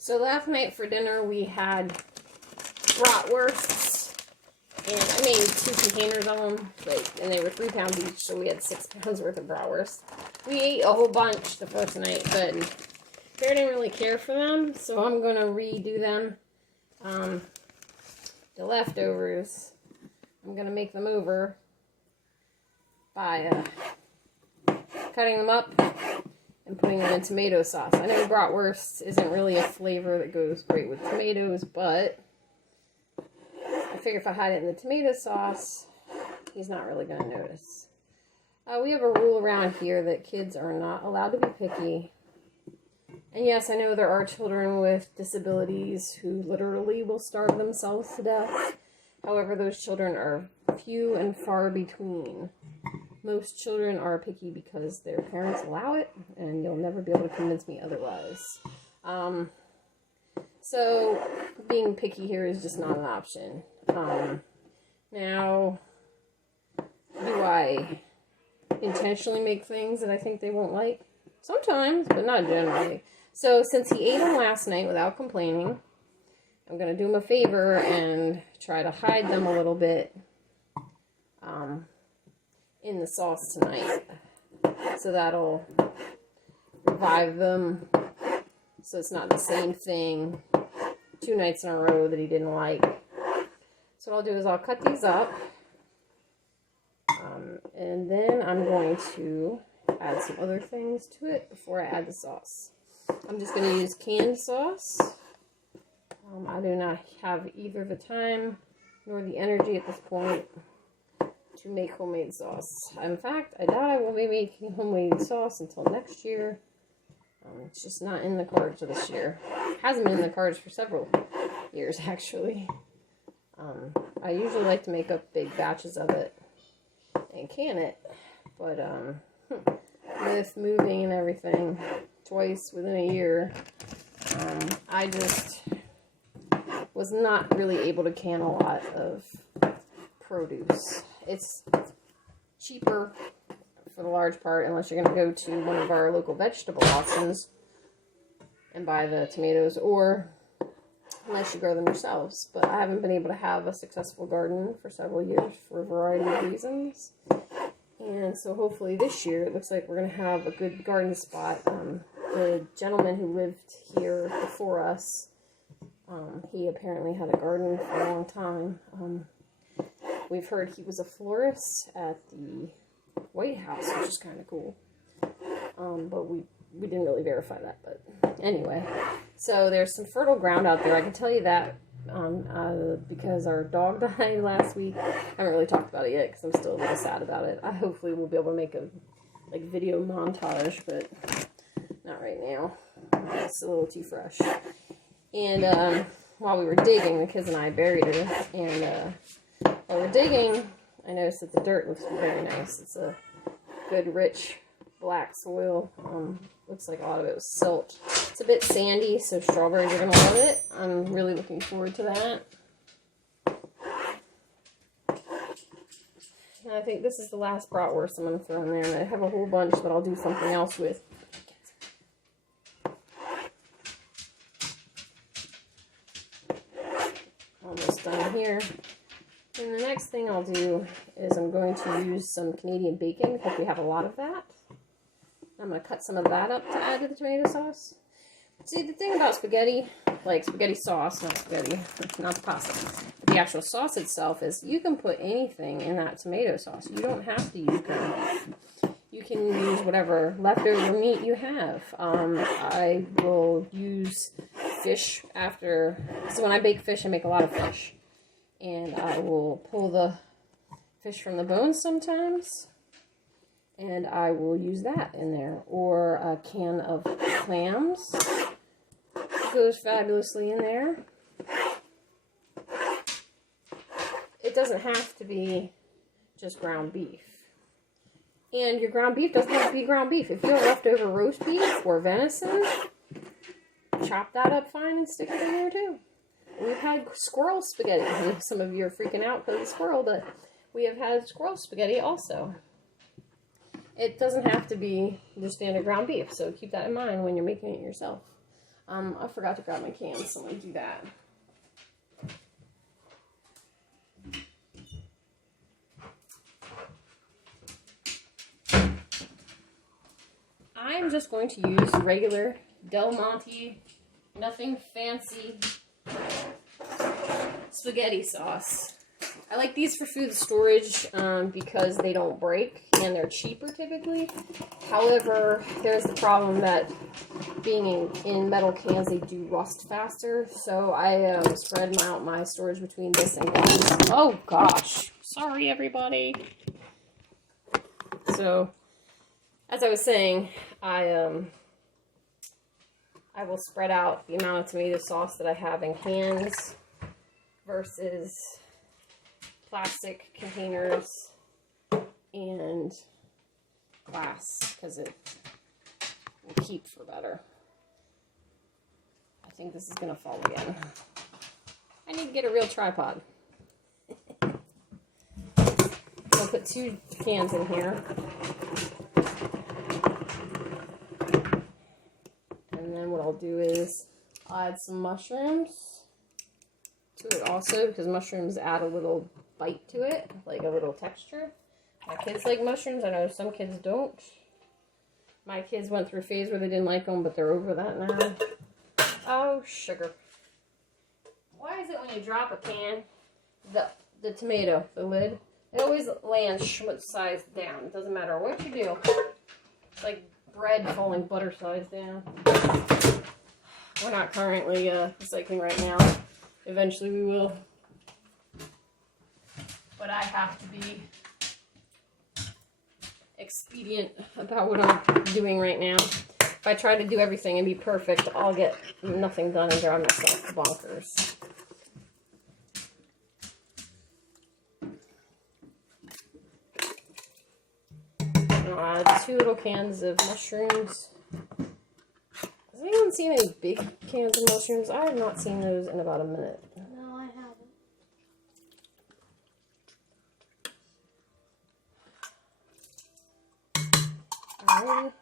So last night for dinner we had bratwursts, and I made 2 containers of them, and they were 3 pounds each, so we had 6 pounds worth of bratwurst. We ate a whole bunch the first night, but Bear didn't really care for them, so I'm going to redo them. The leftovers, I'm going to make them over by cutting them up and putting them in tomato sauce. I know bratwurst isn't really a flavor that goes great with tomatoes, but I figure if I hide it in the tomato sauce, he's not really going to notice. We have a rule around here that kids are not allowed to be picky. And yes, I know there are children with disabilities who literally will starve themselves to death. However, those children are few and far between. Most children are picky because their parents allow it, and you'll never be able to convince me otherwise. So, being picky here is just not an option. Now, do I intentionally make things that I think they won't like? Sometimes, but not generally. So, since he ate them last night without complaining, I'm going to do him a favor and try to hide them a little bit in the sauce tonight. So that'll revive them. So it's not the same thing 2 nights in a row that he didn't like. So what I'll do is I'll cut these up. And then I'm going to add some other things to it before I add the sauce. I'm just going to use canned sauce. I do not have either the time nor the energy at this point to make homemade sauce. In fact, I doubt I will be making homemade sauce until next year. It's just not in the cards for this year. It hasn't been in the cards for several years, actually. I usually like to make up big batches of it and can it, but with moving and everything twice within a year, I just was not really able to can a lot of produce. It's cheaper for the large part, unless you're going to go to one of our local vegetable auctions and buy the tomatoes, or unless you grow them yourselves. But I haven't been able to have a successful garden for several years for a variety of reasons. And so hopefully this year it looks like we're going to have a good garden spot. The gentleman who lived here before us, he apparently had a garden for a long time. We've heard he was a florist at the White House, which is kind of cool. But we didn't really verify that. But anyway, so there's some fertile ground out there. I can tell you that because our dog died last week. I haven't really talked about it yet because I'm still a little sad about it. I hopefully will be able to make a video montage, but not right now. It's a little too fresh. And while we were digging, the kids and I buried her, and while we're digging, I noticed that the dirt looks very nice. It's a good, rich, black soil. Looks like a lot of it was silt. It's a bit sandy, so strawberries are going to love it. I'm really looking forward to that. And I think this is the last bratwurst I'm going to throw in there. And I have a whole bunch that I'll do something else with. Almost done here. And the next thing I'll do is I'm going to use some Canadian bacon because we have a lot of that. I'm going to cut some of that up to add to the tomato sauce. See, the thing about spaghetti, like spaghetti sauce, not spaghetti, not the pasta, but the actual sauce itself is you can put anything in that tomato sauce. You don't have to use ground beef. You can use whatever leftover meat you have. I will use fish after, so when I bake fish, I make a lot of fish. And I will pull the fish from the bones sometimes, and I will use that in there. Or a can of clams goes fabulously in there. It doesn't have to be just ground beef. And your ground beef doesn't have to be ground beef. If you have leftover roast beef or venison, chop that up fine and stick it in there too. We've had squirrel spaghetti. I know some of you are freaking out because of squirrel, but we have had squirrel spaghetti also. It doesn't have to be just standard ground beef, so keep that in mind when you're making it yourself. I forgot to grab my cans, so I'm going to do that. I'm just going to use regular Del Monte, nothing fancy spaghetti sauce. I like these for food storage because they don't break and they're cheaper typically. However, there's the problem that being in metal cans, they do rust faster. So I spread out my storage between this and glass. Oh gosh, sorry everybody. So, as I was saying, I will spread out the amount of tomato sauce that I have in cans versus plastic containers and glass, because it will keep for better. I think this is going to fall again. I need to get a real tripod. I'll put 2 cans in here. And then what I'll do is I'll add some mushrooms to it also, because mushrooms add a little bite to it, like a little texture. My kids like mushrooms. I know some kids don't. My kids went through a phase where they didn't like them, but they're over that now. Oh, sugar. Why is it when you drop a can, the tomato, the lid, it always lands schmutz size down? It doesn't matter what you do. It's like bread falling butter size down. We're not currently recycling right now. Eventually we will. But I have to be expedient about what I'm doing right now. If I try to do everything and be perfect, I'll get nothing done and drive myself bonkers. I'll add 2 little cans of mushrooms. Has anyone seen any big cans of mushrooms? I have not seen those in about a minute. No, I haven't. Alrighty.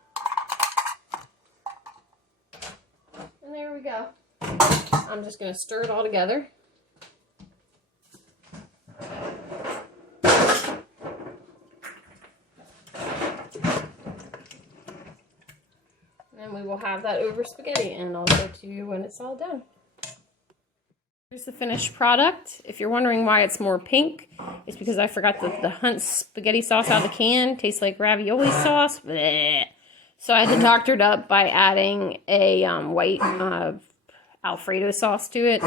And there we go. I'm just going to stir it all together. And we will have that over spaghetti, and I'll show to you when it's all done. Here's the finished product. If you're wondering why it's more pink, it's because I forgot the Hunt's spaghetti sauce out of the can. Tastes like ravioli sauce. Blech. So I had to doctor it up by adding a white Alfredo sauce to it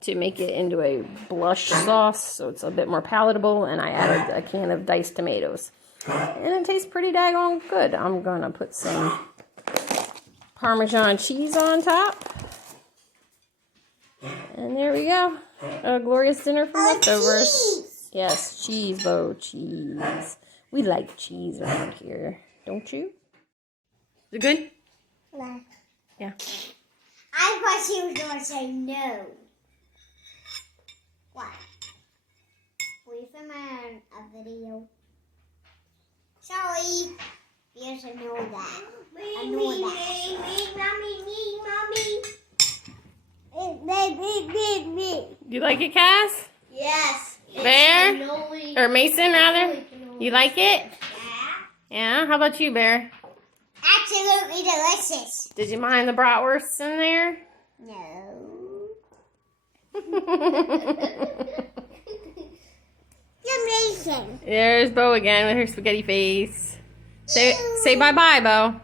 to make it into a blush sauce, so it's a bit more palatable, and I added a can of diced tomatoes. And it tastes pretty daggone good. I'm going to put some Parmesan cheese on top. And there we go. A glorious dinner from leftovers. Cheese. Yes, cheese, Bo, cheese. We like cheese around here, don't you? Is it good? No. Yeah. I thought she was going to say no. What? We filmed a video. Sorry. Because I know that. I know that. You like it, Cass? Yes. Bear? Or Mason, rather? You like it? Yeah. Yeah? How about you, Bear? Absolutely delicious. Did you mind the bratwursts in there? No. Amazing. There's Bo again with her spaghetti face. Say bye-bye, Bo.